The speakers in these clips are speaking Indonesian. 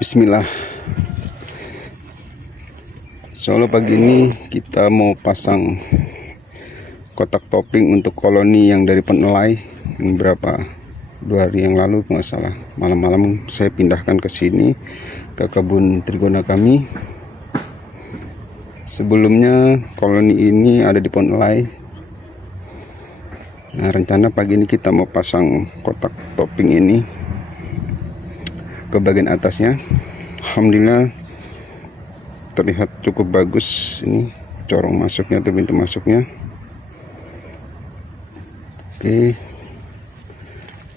Bismillah. Soalnya pagi ini kita mau pasang kotak topping untuk koloni yang dari penelai yang berapa 2 hari yang lalu nggak salah, malam-malam saya pindahkan ke sini ke kebun trigona kami. Sebelumnya koloni ini ada di penelai. Nah, rencana pagi ini kita mau pasang kotak topping ini ke bagian atasnya. Alhamdulillah terlihat cukup bagus ini corong masuknya atau pintu masuknya. Oke,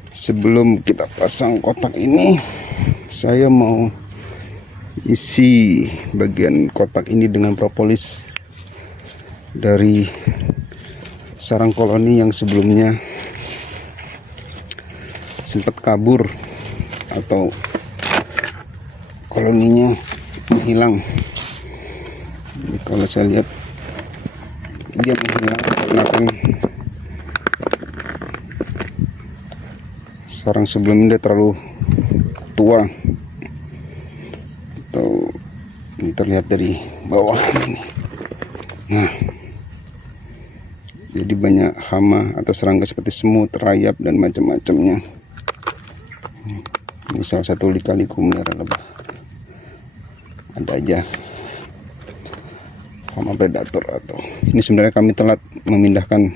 sebelum kita pasang kotak ini, saya mau isi bagian kotak ini dengan propolis dari sarang koloni yang sebelumnya sempat kabur atau koloninya menghilang. Jadi kalau saya lihat dia menghilang karena kan sarang sebelumnya terlalu tua, atau ini terlihat dari bawah ini. Nah, jadi banyak hama atau serangga seperti semut, rayap dan macam-macamnya. Ini salah satu lika-liku melihara lebah. Ada aja hama predator atau ini sebenarnya kami telat memindahkan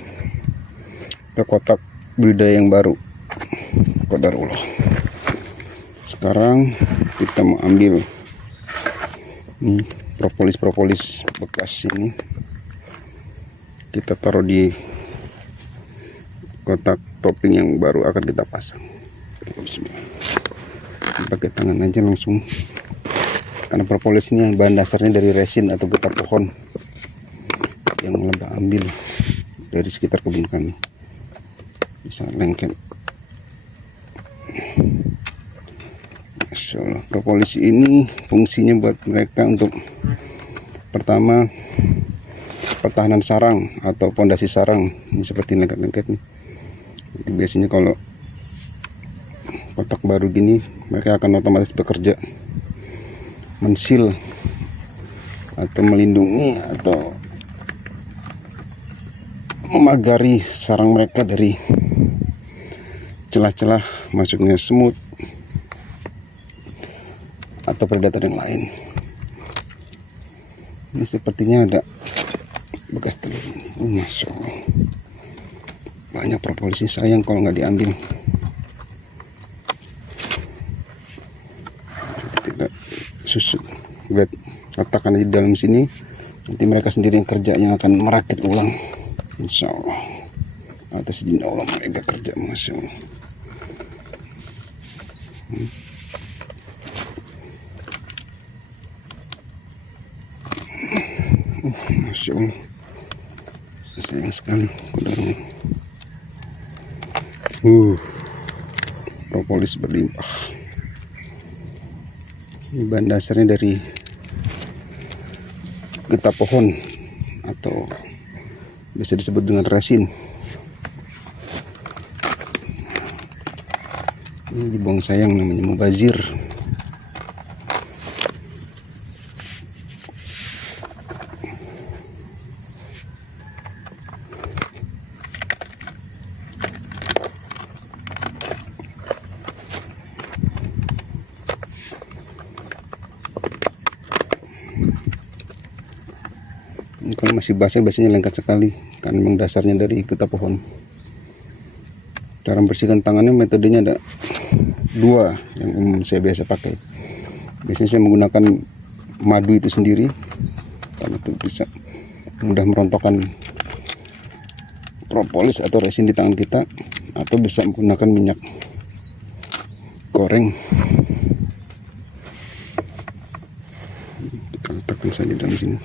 ke kotak budidaya yang baru. Qadarullah. Sekarang kita mau ambil ini propolis bekas ini, kita taruh di kotak topping yang baru akan kita pasang. Bismillah. Pakai tangan aja langsung, karena propolis ini bahan dasarnya dari resin atau getah pohon yang lebah ambil dari sekitar kebun kami, bisa lengket. Masya Allah, propolis ini fungsinya buat mereka untuk pertama pertahanan sarang atau pondasi sarang. Ini seperti lengket-lengket nih. Jadi biasanya kalau kotak baru gini, mereka akan otomatis bekerja mensil atau melindungi atau memagari sarang mereka dari celah-celah masuknya semut atau predator yang lain. Ini sepertinya ada bekas telur ini. Masya Allah, banyak propolis, sayang kalau nggak diambil. Kita susut, letakkan aja di dalam sini, nanti mereka sendiri yang kerja, yang akan merakit ulang, insya Allah. Atas izin Allah mereka kerja. Masya Allah. Masya Allah, sayang sekali kudarnya. Propolis berlimpah. Ini bahan dasarnya dari getah pohon atau bisa disebut dengan resin. Ini dibuang sayang, namanya mubazir. Ini kalau masih basah biasanya lengket sekali, karena memang dasarnya dari getah pohon. Cara membersihkan tangannya metodenya ada 2 yang umum saya biasa pakai. Biasanya saya menggunakan madu itu sendiri, karena itu bisa mudah merontokkan propolis atau resin di tangan kita, atau bisa menggunakan minyak goreng. Kita letakkan saja dalam sini.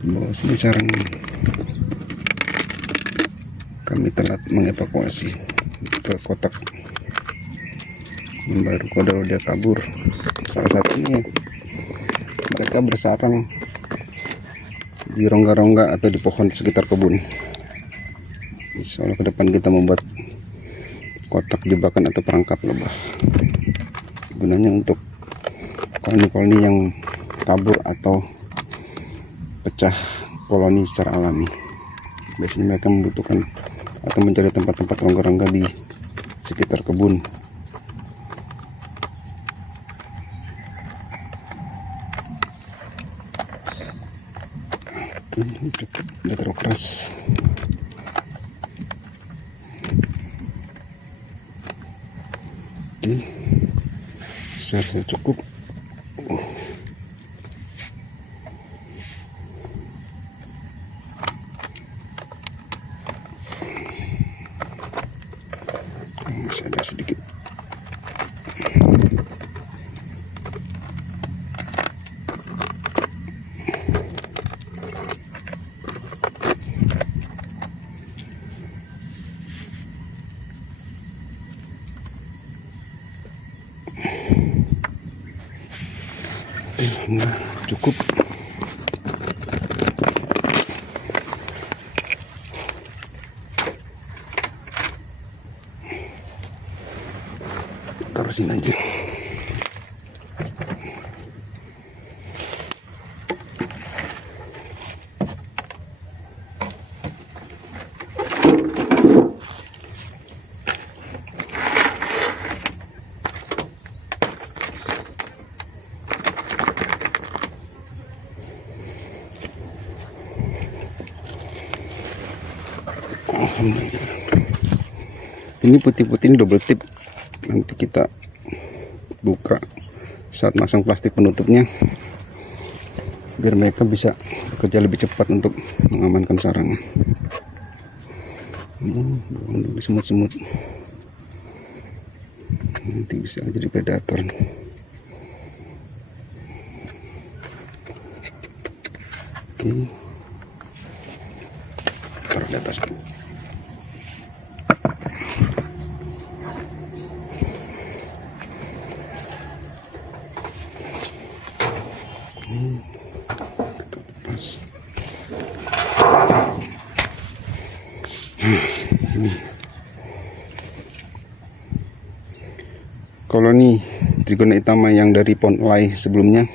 Bawa sini sarang. kami telat mengevakuasi ke kotak yang baru. Kalau dia kabur, salah satunya mereka bersarang di rongga-rongga atau di pohon sekitar kebun. Soalnya ke depan kita membuat kotak jebakan atau perangkap lebah, gunanya untuk koloni-koloni yang kabur atau pecah koloni secara alami. Biasanya mereka membutuhkan atau mencari tempat-tempat rongga-rongga di sekitar kebun. Ini cukup, tidak terlalu keras. Oke, sudah cukup. Masih ada sedikit. Nah, cukup. Taruh sini aja. Alhamdulillah. Ini putih-putih ini double tip. Nanti kita buka saat masang plastik penutupnya, biar mereka bisa bekerja lebih cepat untuk mengamankan sarangnya. Buang dulu semut-semut, nanti bisa jadi predator. Oke, taruh di atas. Ini koloni Trigona Itama yang dari pond lay sebelumnya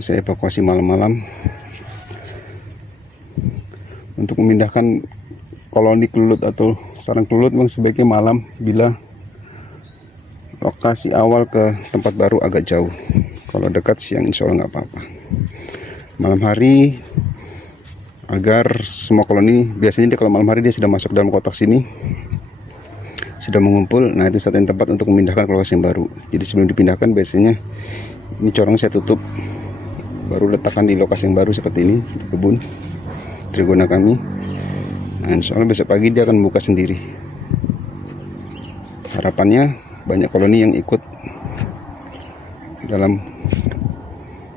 saya evakuasi malam-malam untuk memindahkan koloni kelulut atau sarang kelulut. Memang sebaiknya malam bila lokasi awal ke tempat baru agak jauh. Kalau dekat siang insya Allah nggak apa-apa. Malam hari agar semua koloni, biasanya dia kalau malam hari dia sudah masuk dalam kotak sini, sudah mengumpul. Nah, itu saat yang tepat untuk memindahkan ke lokasi yang baru. Jadi sebelum dipindahkan biasanya ini corong saya tutup, baru letakkan di lokasi yang baru seperti ini di kebun Trigona kami. Nah, insya Allah besok pagi dia akan membuka sendiri. Harapannya banyak koloni yang ikut dalam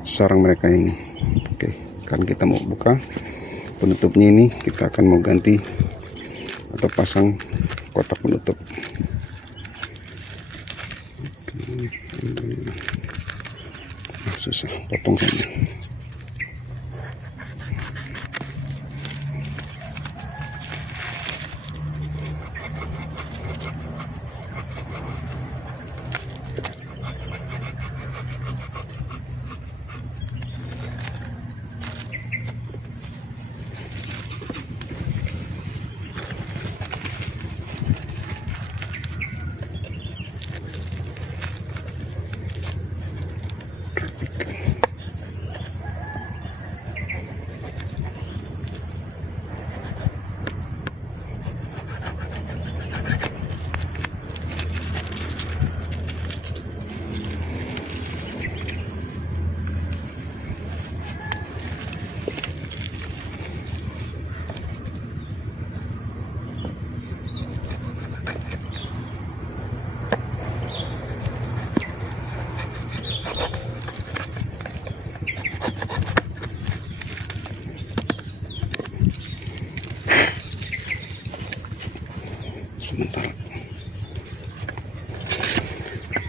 sarang mereka ini. Oke, kan kita mau buka penutupnya ini, kita akan mau ganti atau pasang kotak penutup. Susah, potong saja.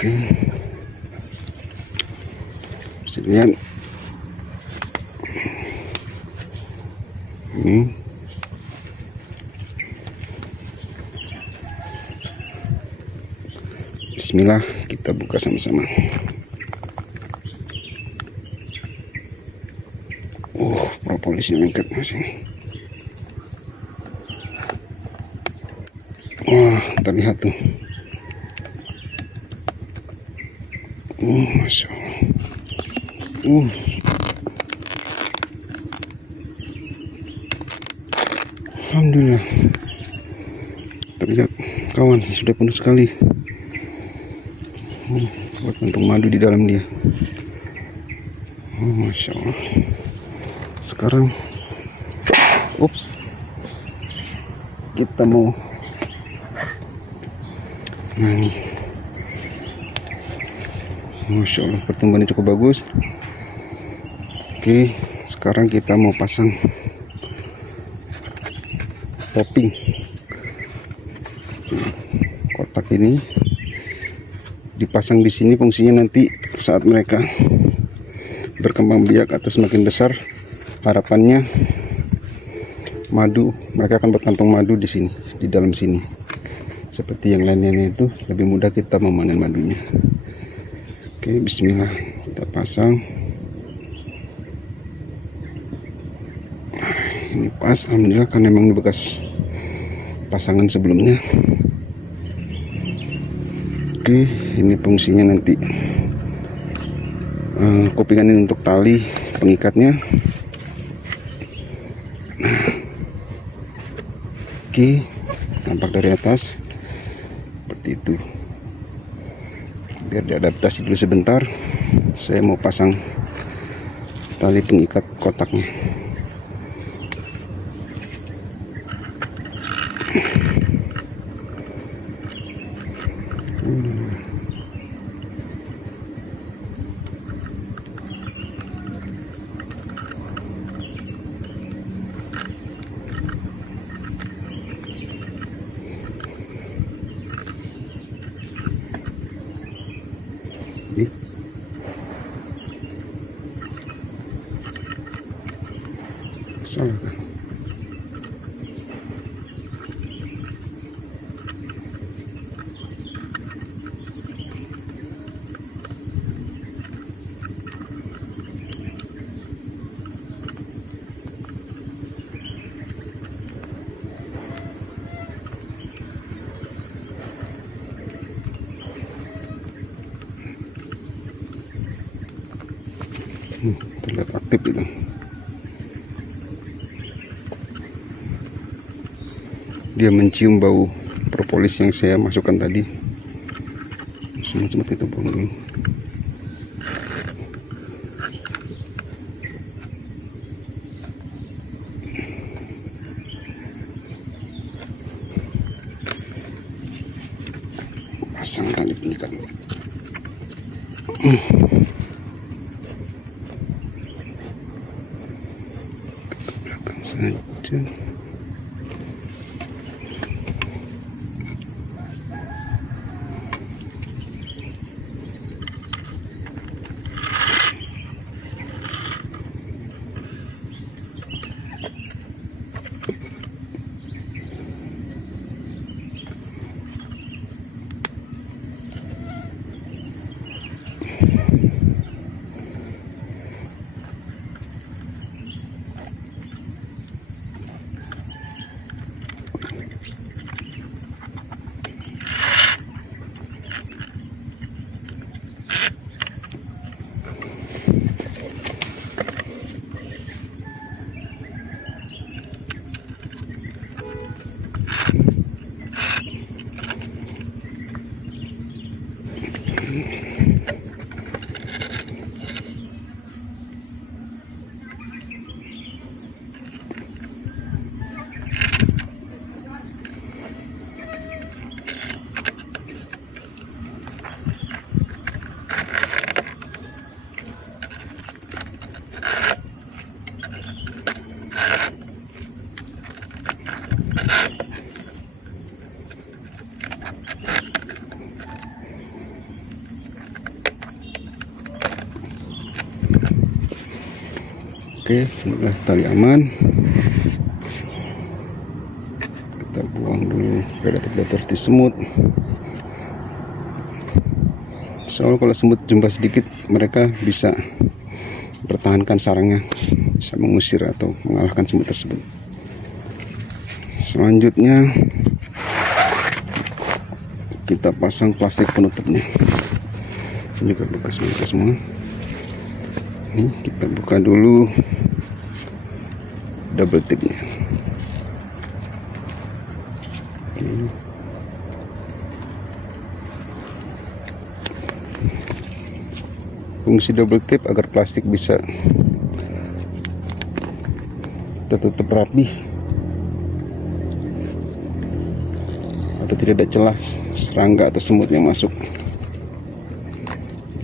Oke, bisa lihat ini. Bismillah, kita buka sama-sama. Propolisnya lengkap masih. Wah, terlihat tuh. Masya Allah. Alhamdulillah. Terlihat kawan, sudah penuh sekali. Buat kantung madu di dalam dia. Masya Allah. Sekarang, kita mau. Nah ini, Masya Allah, pertumbuhannya cukup bagus. Oke, sekarang kita mau pasang topping. Kotak ini dipasang di sini, fungsinya nanti saat mereka berkembang biak atau semakin besar, harapannya madu, mereka akan berkantong madu di sini, di dalam sini. Seperti yang lainnya itu lebih mudah kita memanen madunya. Oke, bismillah, kita pasang. Ini pas, alhamdulillah, karena memang bekas pasangan sebelumnya. Oke, ini fungsinya nanti kupingan ini untuk tali pengikatnya. Nah, oke, tampak dari atas seperti itu. Biar diadaptasi dulu sebentar, saya mau pasang tali pengikat kotaknya. Salah kan? Terlihat aktif itu. Dia mencium bau propolis yang saya masukkan tadi. Seperti itu bau dulu. Pasang tali pengikat. Saja. Oke, alhamdulillah tali aman. Kita buang dulu predator di semut. Soalnya kalau semut jumlah sedikit, mereka bisa pertahankan sarangnya, bisa mengusir atau mengalahkan semut tersebut. Selanjutnya kita pasang plastik penutupnya. Ini juga bekas semua. Ini kita buka dulu double tipnya. Fungsi double tip agar plastik bisa tertutup rapi atau tidak ada celah serangga atau semut yang masuk.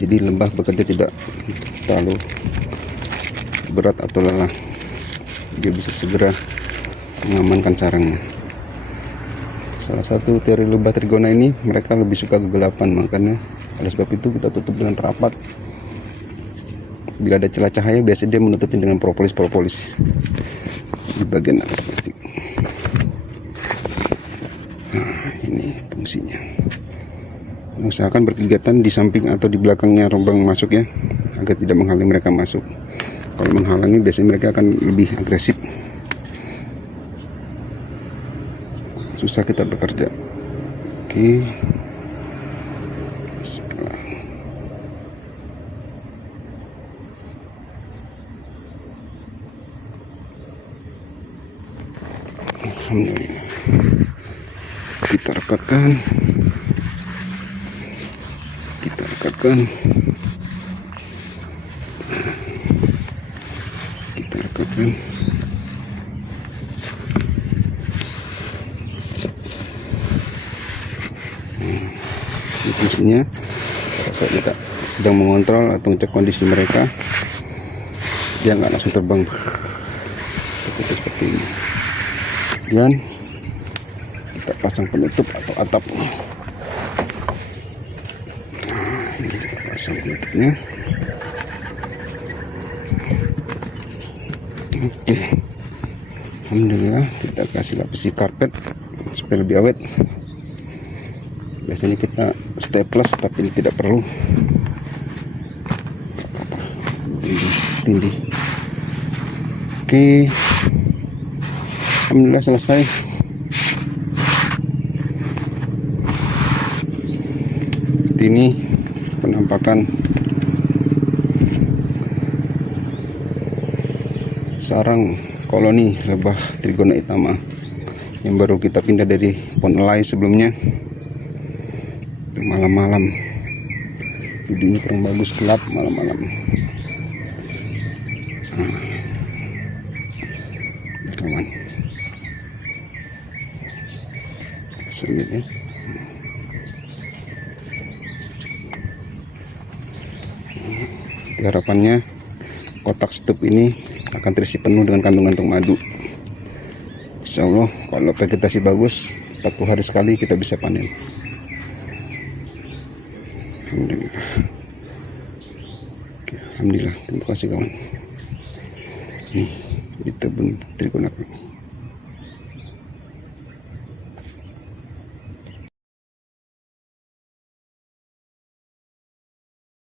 Jadi lembah bekerja tidak terlalu berat atau lelah. Dia bisa segera mengamankan sarangnya. Salah satu teori lebah trigona ini, mereka lebih suka kegelapan, makanya oleh sebab itu kita tutup dengan rapat. Bila ada celah cahaya, biasanya dia menutupnya dengan propolis di bagian atas plastik. Nah, ini fungsinya. Usahakan berkegiatan di samping atau di belakangnya lubang masuk ya, agar tidak menghalangi mereka masuk. Kalau menghalangi, biasanya mereka akan lebih agresif. Susah kita bekerja. Oke. Alhamdulillah. Kita rekatkan. Ini fungsinya saat kita sedang mengontrol atau ngecek kondisi mereka, dia nggak langsung terbang seperti ini. Dan kita pasang penutup atau atap. Ini kita pasang penutupnya. Oke, alhamdulillah kita kasih lapisi karpet supaya lebih awet. Biasanya kita staples, tapi ini tidak perlu. Tindih. Oke, alhamdulillah selesai. Ini penampakan sarang koloni lebah Trigona itama yang baru kita pindah dari pond elai sebelumnya. Malam-malam videonya kurang bagus, gelap malam-malam. Kawan sulit ya. Harapannya kotak stup ini akan terisi penuh dengan kantung-kantung madu. Insya Allah kalau vegetasi bagus, 40 hari sekali kita bisa panen. Alhamdulillah. Oke, alhamdulillah. Terima kasih kawan. Nih, di kebun Trigona.